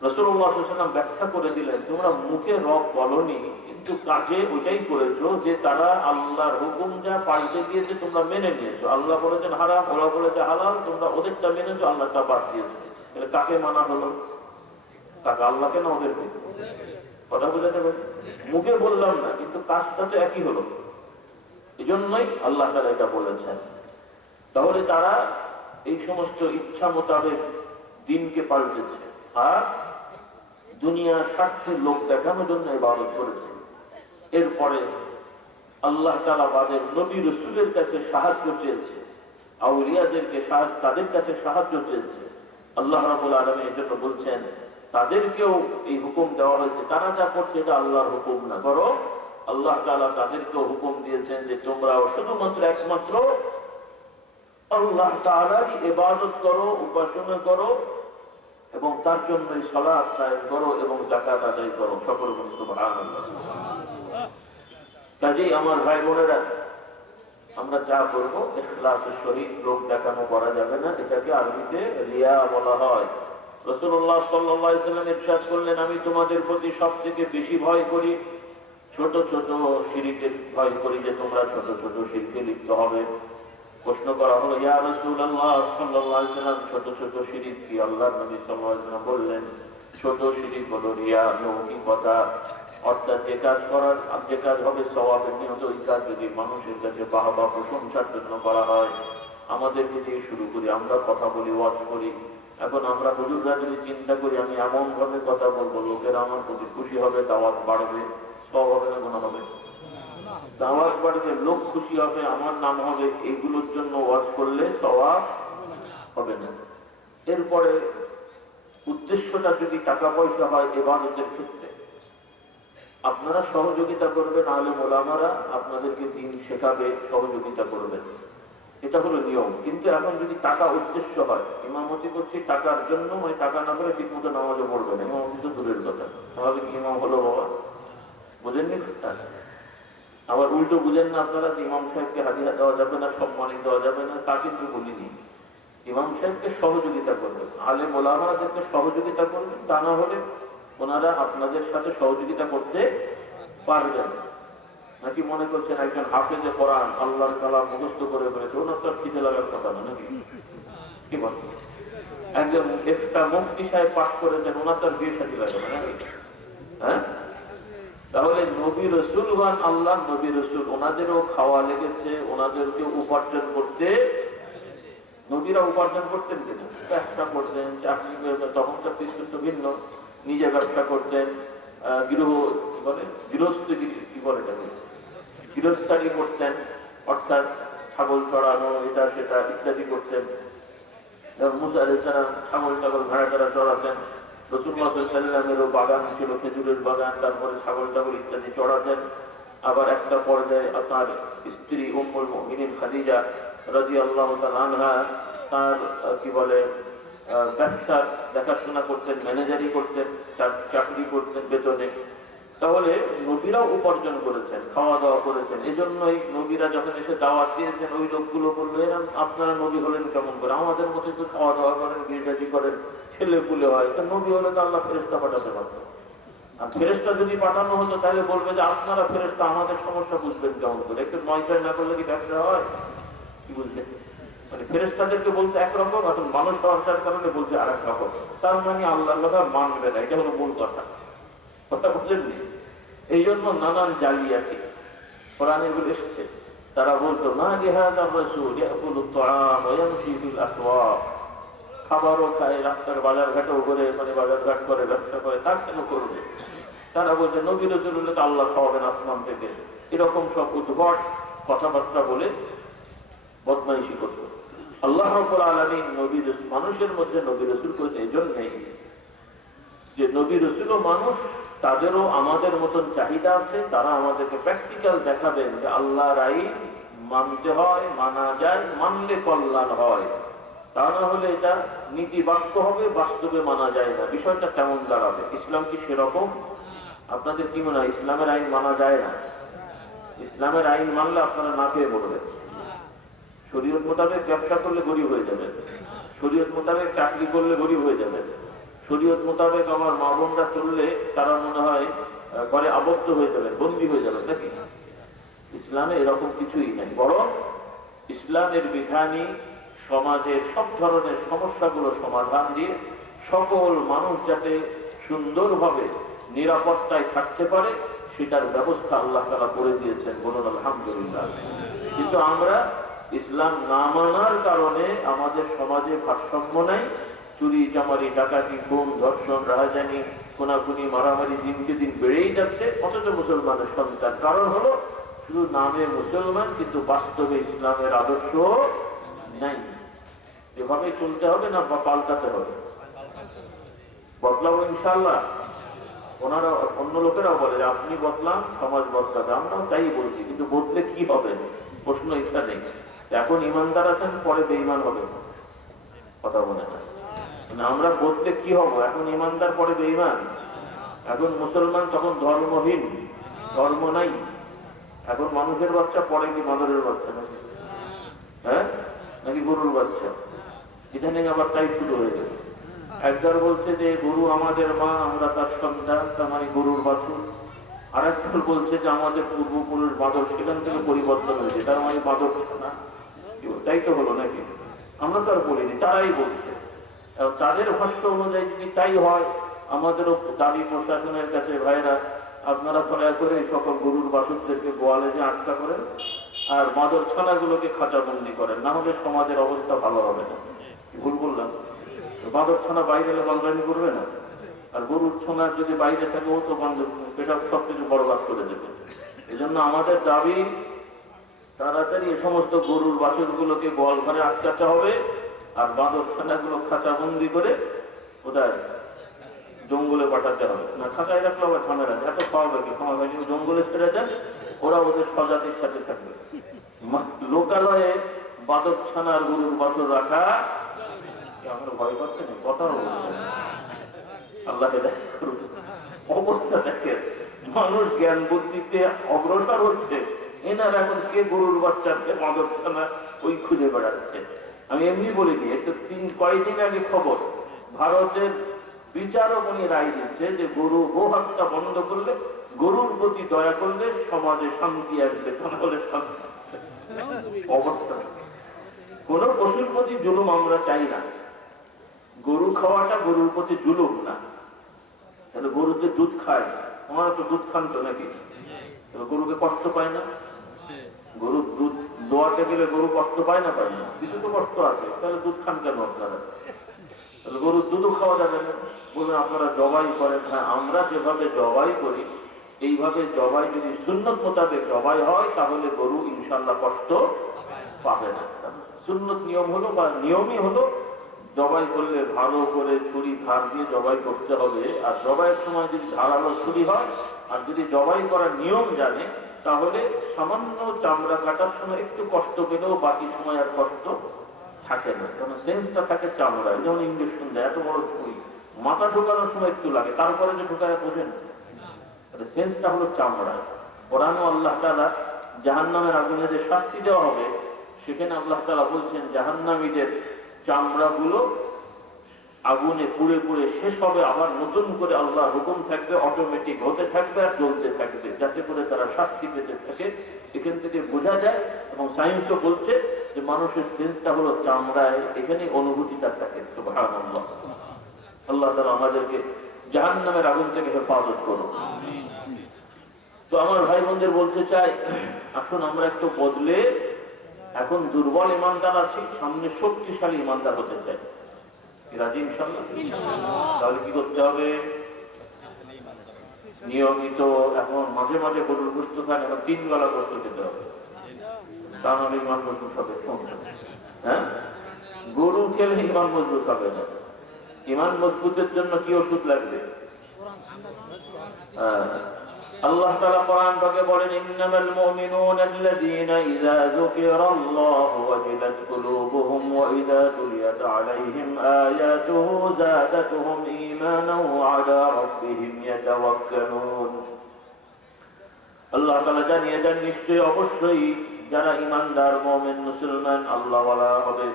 রাসূলুল্লাহ সাল্লাল্লাহু আলাইহি ওয়াসাল্লাম ব্যাখ্যা করে দিলেন, তোমরা মুখে রব বলনি, কিন্তু কাজে ওইটাই করেছো যে তারা আল্লাহর হুকুম যা পাল্টে দিয়েছে তোমরা মেনে নিয়েছো। আল্লাহ বলেছেন হারাম, ওরা বলেছে হালাল, তোমরা ওদেরটা মেনেছো, আল্লাহটা বাদ দিয়েছো। তাহলে কাকে মানা হলো? কাকে, আল্লাহকে না ওদেরকে? কথা বুঝাতে পারি? মুখে বললাম না, কিন্তু কাজটা তো একই হলো। এই জন্যই আল্লাহ তাআলা এটা বলেছেন। তাহলে তারা এই সমস্ত ইচ্ছা মোতাবেক দিনকে পাল্টেছে আর দুনিয়ার স্বার্থে লোক দেখানোর জন্য ইবাদত করেছে। এরপরে আল্লাহ তাআলা বাদের নবী রাসূলের কাছে সাহায্য চেয়েছে, আউলিয়াদেরকে তাদের কাছে সাহায্য চেয়েছে। আল্লাহ রাব্বুল আলামিন এর জন্য বলছেন তাদেরকেও এই হুকুম দেওয়া হয়েছে, তারা যা করছে এটা আল্লাহর হুকুম না, করো আল্লাহ তাআলা তাদেরকেও হুকুম দিয়েছেন যে তোমরাও শুধুমাত্র একমাত্র আল্লাহ তাআলারই ইবাদত করো, উপাসনা করো, এবং তার জন্যই সালাত কায়েম করো এবং যাকাত আদায় করো। সকল বলি সুবহানাল্লাহ। কাজেই আমার ভাই বোনেরা, আমরা যা করবো ইখলাসের সহিত, লোক দেখানো করা যাবে না। এটাকে আরবিতে রিয়া বলা হয়। রাসূলুল্লাহ সাল্লাল্লাহু আলাইহি ওয়াসাল্লাম ইরশাদ করলেন, আমি তোমাদের প্রতি সবথেকে বেশি ভয় করি ছোট ছোট শিরকে ভয় করি, যে তোমরা ছোট ছোট শিরকে লিপ্ত হবে। প্রশ্ন করা হলো, ইয়া রাসূলুল্লাহ সাল্লাল্লাহু আলাইহি ওয়াসাল্লাম, ছোট ছোট শিরক কি? আল্লাহর নবী সাল্লাল্লাহু আলাইহি ওয়াসাল্লাম বললেন, ছোট শিরক হলো রিয়া, লৌকিকতা। অর্থাৎ যে কাজ হবে সওয়াবের নিয়ত, ওই কাজ যদি মানুষের কাছে বাহবা প্রশংসার জন্য করা হয়। আমাদেরকে দিয়ে শুরু করি, আমরা কথা বলি, ওয়াজ করি। এখন আমরা হুজুররা যদি চিন্তা করি আমি এমন ভাবে কথা বলবো লোকেরা আমার প্রতি খুশি হবে, দাওয়াত বাড়বে, সওয়াব হবে না গুনাহ হবে? দাওয়াত বাড়বে, লোক খুশি হবে, আমার নাম হবে, এইগুলোর জন্য ওয়াজ করলে সওয়াব হবে না। এরপরে উদ্দেশ্যটা যদি টাকা পয়সা হয় ইবাদতের ক্ষেত্রে, আপনারা সহযোগিতা করবেন, আলেম ওলামারা আপনাদেরকে দ্বীন শেখাবে, সহযোগিতা করবেন, এটা হলো নিয়ম। কিন্তু এখন যদি টাকা উদ্দেশ্য হয়, ইমামতি করছি টাকার জন্য, ওই টাকা না করে ঠিক মতো নামাজও পড়বে না, ইমামতি তো দূরের কথা, তাহলে কি ইমাম হলো বাবা? বুঝেননি? আবার উল্টো বুঝেন না আপনারা যে ইমাম সাহেবকে হাদিয়া দেওয়া যাবে না, সম্মানী দেওয়া যাবে না, তা কিন্তু বলিনি। ইমাম সাহেবকে সহযোগিতা করবেন, আলেম ওলামাদেরকে সহযোগিতা করবেন, তা না হলে ওনারা আপনাদের সাথে সহযোগিতা করতে পারবেন। নাকি মনে করছেন একজন হাফেজে কোরআন আল্লাহর কালাম মুখস্থ করে ফেলেছে, ওনার তো খিদে লাগার কথা না নাকি? কি বলেন? একজন একটা মুফতি সাহেব পাঠ করেছেন, ওনার তার বিয়ে সাথী লাগে না নাকি? হ্যাঁ, তাহলে নবী রসুলগণ, আল্লাহ নবী রসুল, ওনাদেরও খাওয়া লেগেছে, ওনাদেরকে উপার্জন করতে। নবীরা উপার্জন করতেন কিনা? ব্যবসা করতেন, চাকরি করতেন, তখনকার সিস্টেম তো ভিন্ন। নিজে ব্যবসা করতেন, গৃহস্থী করতেন, অর্থাৎ ছাগল চড়ানো, এটা সেটা ইত্যাদি করতেন। মুসা আলাইহিস সালাম ছাগল ভেড়া টেড়া চড়াতেন। রাসূলুল্লাহ সাল্লাল্লাহু আলাইহি ওয়াসাল্লামেরও বাগান ছিল, খেজুরের বাগান, তারপরে ছাগল ইত্যাদি চড়াতেন। আবার একটা পর্যায়ে তার স্ত্রী উম্মুল মুমিনিন খাদিজা রাদিয়াল্লাহু তাআলা আনহা তার ব্যবসার দেখাশোনা করতেন, ম্যানেজারি করতেন, চাকরি করতেন বেতনে। তাহলে নবীরাও উপার্জন করেছেন, খাওয়া দাওয়া করেছেন। এজন্যই নবীরা যখন এসে দাওয়াত দিয়েছেন, ওই লোকগুলো বললো, এরা আপনারা নবী হলেন কেমন করে? আমাদের মতো তো খাওয়া দাওয়া করেন, বিয়ে করেন, ছেলে পুলে হয়, তা নবী হলে তো আল্লাহ ফেরেশতা পাঠাতে পারতেন। আর ফেরেশতা যদি পাঠানো হতো তাহলে বলবে যে আপনারা ফেরেশতা, আমাদের সমস্যা বুঝবেন কেমন করে? একটু নয়টায় না করলে কি ব্যবসা হয়? কি বুঝলেন? মানে ফেরেশতাদেরকে বলছে একরকম, এখন মানুষ আসার কারণে বলছে আর এক রকম। তার মানে আল্লাহর কথা মানবে না, এটা হলো মূল কথা। কথা বুঝলেন? এই জন্য নানান জালিয়াতি কোরআনে বলে এসেছে। তারা বলতো না লিহাযা রাসূল ইয়াকুলু আত-তাআম ওয়া ইয়ামশি ফিল আসওয়াক, খাবারও খায়, রাস্তার বাজার ঘাটেও করে, মানে বাজার ঘাট করে, ব্যবসা করে, তার কেন করবে? তারা বলছে নবী রাসূল হলে তো আল্লাহ খাওয়াবেন আসমান থেকে। এরকম সব উদ্ভট কথাবার্তা বলে বদমাইশি করতো। আল্লাহ রাব্বুল আলামিন নবী রাসূল, মানুষের মধ্যে নবী রাসূল করেছে এই জন্যই যে নবী রাসূলও মানুষ, তাদেরও আমাদের মতন চাহিদা আছে। তারা আমাদেরকে প্র্যাকটিক্যাল দেখাবেন যে আল্লাহর আইন মানতে হয়, মানা যায়, মানলে কল্যাণ হয়। তা না হলে এটা নীতি বাক্য হবে, বাস্তবে মানা যায় না। বিষয়টা কেমন দাঁড়াবে? ইসলাম কি সেরকম? আপনাদের কি মনে হয় ইসলামের আইন মানা যায় না? ইসলামের আইন মানলে আপনারা না পেয়ে পড়বেন। শরীয়ত মোতাবেক ব্যবসা করলে গরিব হয়ে যাবে, শরীয়ত মোতাবেক চাকরি করলে গরিব হয়ে যাবে, শরীয়ত মোতাবেক আমার মা বোনরা চললে তারা মনে হয় ঘরে আবদ্ধ হয়ে যাবে, বন্দী হয়ে যাবে নাকি? ইসলামে এরকম কিছুই নাই। বরং ইসলামের বিধানই সমাজের সব ধরনের সমস্যাগুলো সমাধান দিয়ে সকল মানুষ যাতে সুন্দরভাবে নিরাপত্তায় থাকতে পারে সেটার ব্যবস্থা আল্লাহ তাআলা করে দিয়েছেন। বলুন আলহামদুলিল্লাহ। কিন্তু আমরা ইসলাম না মানার কারণে আমাদের সমাজে ভারসাম্য নাই। চুরি চামারি, ডাকাতি, খুন, ধর্ষণ, রাহাজানি, খুনাখুনি, মারামারি দিনকে দিন বেড়েই যাচ্ছে, অথচ মুসলমানের সন্তান। কারণ হলো শুধু নামে মুসলমান, কিন্তু বাস্তবে ইসলামের আদর্শ নাই। এভাবে চলতে হবে না বা পাল্টাতে হবে? বদলাবো ইনশাআল্লাহ। ওনারা অন্য লোকেরাও বলে আপনি বদলান, সমাজ বদলাবে। আমরাও তাই বলছি, কিন্তু বদলে কি হবে? প্রশ্ন এটা নেই। এখন ইমানদার আছেন, পরে বেঈমান হবে, কথা বলে না। আমরা বলতে কি হব? এখন ইমানদার, পরে বেঈমান। এখন মুসলমান, তখন ধর্মহীন, ধর্ম নাই। এখন মানুষের বাচ্চা, পরে কি বাঁদরের বাচ্চা নাকি? হ্যাঁ, নাকি গরুর বাচ্চা? ইদানিং আবার তাই শুরু হয়ে গেছে। একজন বলছে যে গরু আমাদের মা, আমরা তার সন্তান, তার মানে গরুর বাছুর। আর একজন বলছে যে আমাদের পূর্বপুরুষ বাঁদর, সেখান থেকে পরিবর্তন হয়েছে, তার মানে বাঁদর না। তাই তো হলো নাকি? আমরা তো আর বলিনি, তারাই বলছে। তাদের ভাষ্য অনুযায়ী যদি তাই হয়, আমাদেরও দাবি প্রশাসনের কাছে, ভাইরা আপনারা দয়া করে সকল গরুর বাছুরদেরকে গোয়ালে যে আটকা করেন, আর বাঁদর ছানাগুলোকে খাঁচাবন্দি করেন, না হলে সমাজের অবস্থা ভালো হবে না। ভুল বললাম? বাঁদর ছানা বাইরে এলে বান্দানি করবে না, আর গরুর ছানা যদি বাইরে থাকে ও তো পেশাব সবকিছু বরবাদ করে দেবে। এই জন্য আমাদের দাবি তাড়াতাড়ি এ সমস্ত গরুর বাছুরগুলোকে গোয়াল ঘরে আটকাতে হবে, আর বাঁদর ছানাগুলো খাঁচাবন্দি করে কোথায় জঙ্গলে পাঠাতে হবে। না খাঁচায় রাখলে আবার ঠামেরা, এত খাওয়া কি খাওয়া হয়, জঙ্গলে ছেড়ে দেন, ওরা ওদের স্বজাতির সাথে থাকবে। লোকালয়ে বাঁদর ছানার গরুর বাছুর রাখা আমরা ভয় পাচ্ছি না, কথাও আল্লাহকে অবস্থা দেখে মানুষ জ্ঞান বুদ্ধিতে অগ্রসর হচ্ছে, এনার এখন কে গরুর বাচ্চাকে বাঁদর ছানা ওই খুঁজে বেড়াচ্ছে। আমি এমনি বলে দিই, একটু কয়েকদিন আগে খবর, ভারতের বিচারক উনি রায় দিচ্ছে যে গরু গো হত্যা বন্ধ করলে, গরুর প্রতি দয়া করলে সমাজে শান্তি আসবে, তা নাহলে শান্তি অবস্থা। কোন পশুর প্রতি জুলুম আমরা চাই না। গরু খাওয়াটা গরুর প্রতি জুলুম না। তাহলে গরু যে দুধ খায়, আমার তো দুধ খান তো নাকি, গরুকে কষ্ট পায় না? গরু দুধ দোয়াতে গেলে গরু কষ্ট পায় না? পায় না, কিছু তো কষ্ট আছে। তাহলে দুধ খান কেন আপনারা? তাহলে গরুর দুধও খাওয়া যাবে না। বলবেন আপনারা জবাই করেন। হ্যাঁ, আমরা যেভাবে জবাই করি এইভাবে জবাই যদি সুন্নত মোতাবেক জবাই হয় তাহলে গরু ইনশাল্লাহ কষ্ট পাবে না। সুন্নত নিয়ম হলো বা নিয়মই হলো জবাই করলে ভালো করে ছুরি ধার দিয়ে জবাই করতে হবে। আর জবাইয়ের সময় যদি ধারালো ছুরি হয় আর যদি জবাই করার নিয়ম জানে তাহলে সামান্য চামড়া কাটার সময় একটু কষ্ট পেলেও বাকি সময় আর কষ্ট থাকে না, কারণ সেন্সটা থাকে চামড়ায়। যেমন ইঞ্জেকশন দেয়, এত বড় ছুরি মাথা ঢোকানোর সময় একটু লাগে, তারপরে যে ঢোকায় বোঝেন, সেন্সটা হলো চামড়ায়। কোরআনে আল্লাহ তাআলা জাহান্নামের আগুনে যে শাস্তি দেওয়া হবে সেখানে আল্লাহ তাআলা বলছেন জাহান্নামীদের চামড়াগুলো আগুনে পুড়ে পুড়ে শেষ হবে, আবার নতুন করে আল্লাহর হুকুম থাকবে, অটোমেটিক হতে থাকবে আর চলতে থাকবে, যাতে করে তারা শাস্তি পেতে থাকে। এখান থেকে বোঝা যায় এবং সায়েন্সও বলছে যে মানুষের সেন্সটা হলো চামড়ায়, এখানে অনুভূতিটা থাকে। সুবহানাল্লাহ। আল্লাহ তাআলা আমাদেরকে জাহান্নামের আগুন থেকে হেফাজত করুন। তো আমার ভাই বোনদের বলতে চাই, আসুন আমরা একটু বদলে, এখন দুর্বল ইমানদার আছি, সামনে শক্তিশালী ইমানদার হতে চাই। রাজি ইনশাআল্লাহ? তাহলে কি করতে হবে? নিয়মিত এখন মাঝে মাঝে গরুর গোশত খান, এখন 3 বেলা গোশত খেতে হবে, তা নাহলে ইমান মজবুত হবে। হ্যাঁ, গরু খেলে ইমান মজবুত হবে না। ইমান মজবুতের জন্য কি ওষুধ লাগবে? আল্লাহ তাআলা কোরআন পাকে বলেন, ইন্নামাল মুমিনুনা আল্লাযীনা ইযা যুকিরাল্লাহু ওয়াজিলাত কুলুবুহুম ওয়া ইযা তুলিয়াত আলাইহিম আয়াতুহু যাদাতুহুম ঈমানান ওয়া আলা রাব্বিহিম ইয়াতাওয়াক্কালুন। আল্লাহ তাআলা জানিয়ে দেন, নিশ্চয়ই অবশ্যই যারা ঈমানদার মুমিন মুসলমান আল্লাহওয়ালা হবে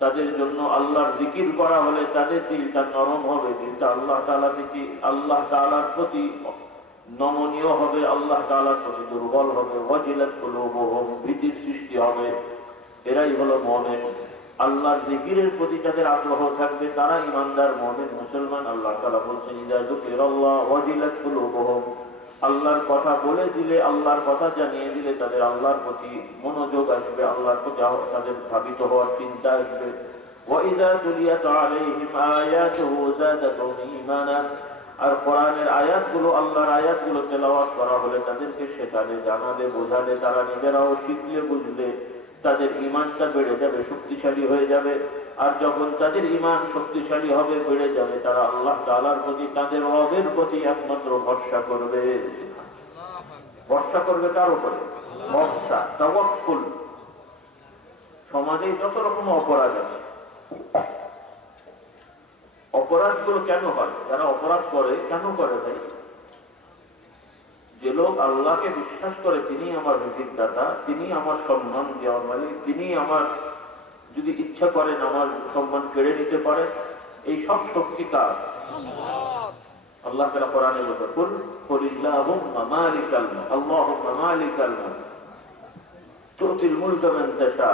তাদের জন্য আল্লাহর জিকির করা হলে তাদের দিলটা নরম হবে, দিলটা আল্লাহ তাআলার প্রতি নমনীয় হবে, আল্লাহ তাআলার প্রতি দুর্বল হবে। ওয়াজিলাত কুলুবুহুম, ভীতির সৃষ্টি হবে। এরাই হলো মুমিন। আল্লাহর জিকিরের প্রতি যাদের আগ্রহ থাকবে তারা ঈমানদার মুমিন মুসলমান। আল্লাহ তাআলা বলছেন, ইযা যুকিরাল্লাহু ওয়াজিলাত কুলুবুহুম, আল্লাহর কথা বলে দিলে, আল্লাহর কথা জানিয়ে দিলে তাদের আল্লাহর প্রতি মনোযোগ আসবে, আল্লাহর প্রতি তাদের ভাবিত হওয়ার চিন্তা আসবে। ওয়া ইযা তুলিয়াত আলাইহিম আয়াতুহু যাদাতুহুম ঈমানা, আর কোরআনের আয়াতগুলো, আল্লাহর আয়াতগুলো তেলাওয়াত করা হলে তাদেরকে শেখালে, জানালে, বোঝালে, তারা নিজেরাও শিখলে, বুঝলে তাদের ঈমানটা বেড়ে যাবে, শক্তিশালী হয়ে যাবে। আর যখন তাদের ঈমান শক্তিশালী হবে, বেড়ে যাবে, তারা আল্লাহ তাআলার প্রতি, তাদের রবের প্রতি একমাত্র ভরসা করবে। ভরসা করবে কার উপরে? ভরসা, তাওয়াক্কুল। সমাজে যত রকম অপরাধ আছে, অপরাধগুলো কেন হয়? যারা অপরাধ করে কেন করে? ভাই, যে লোক আল্লাহকে বিশ্বাস করে তিনি আমার রিজিক দাতা, তিনি আমার সম্মান দেওয়ার মালিক, তিনি আমার যদি ইচ্ছা করেন আমার সম্মান কেড়ে নিতে পারে, এই সব শক্তি কার? আল্লাহ তাআলা কোরআনে বলেন, কুল কুলিল্লাহুম্মা মালিকাল মুলক, আল্লাহুম্মা মালিকাল মুলক তুতিল মুলকা মান তাশা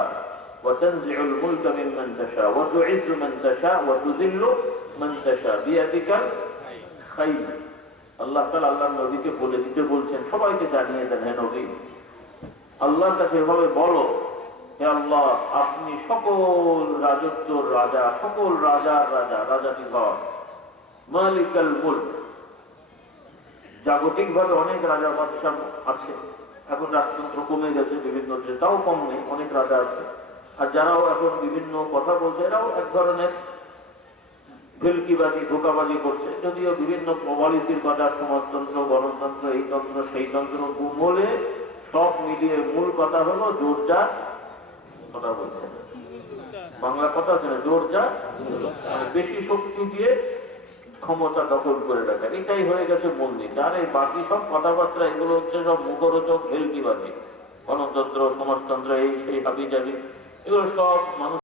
ওয়া তানজিউল মুলকা মিম্মান তাশা ওয়া তুইজ্জু মান তাশা ওয়া তুযিল্লু মান তাশা বিয়াদিকাল খায়র। আল্লাহ তাআলা আল্লাহর নবীকে বলে দিতে বলছেন, সবাইকে জানিয়ে দেন, হে নবী, আল্লাহর কাছে এভাবে বলো, হে আল্লাহ, আপনি সকল রাজত্বর রাজা, সকল রাজার রাজা, রাজাধিকার, মালিকাল মুলক। জাগতিক ভাবে অনেক রাজা বাদশাহ আছে, এখন রাজতন্ত্র কমে গেছে বিভিন্ন দেশে, তাও কম নেই, অনেক রাজা আছে। আর যারাও এখন বিভিন্ন কথা বলছে এরাও এক ধরনের ভেলকিবাজি, ধোকাবাজি করছে, যদিও বিভিন্ন পলিসির কথা, সমাজতন্ত্র, গণতন্ত্র, এই তন্ত্র সেই তন্ত্র বলে সব মিলিয়ে মূল কথা হলো জোর যার, কথা বলছে বাংলা কথা আছে না, জোর যার, মানে বেশি শক্তি দিয়ে ক্ষমতা দখল করে রাখা, এটাই হয়ে গেছে মূলনীতি। আর এই বাকি সব কথাবার্তা এগুলো হচ্ছে সব মুখরোচক ভেলকিবাজি, গণতন্ত্র, সমাজতন্ত্র, এই সেই হাবি জাবি, এগুলো সব মানুষ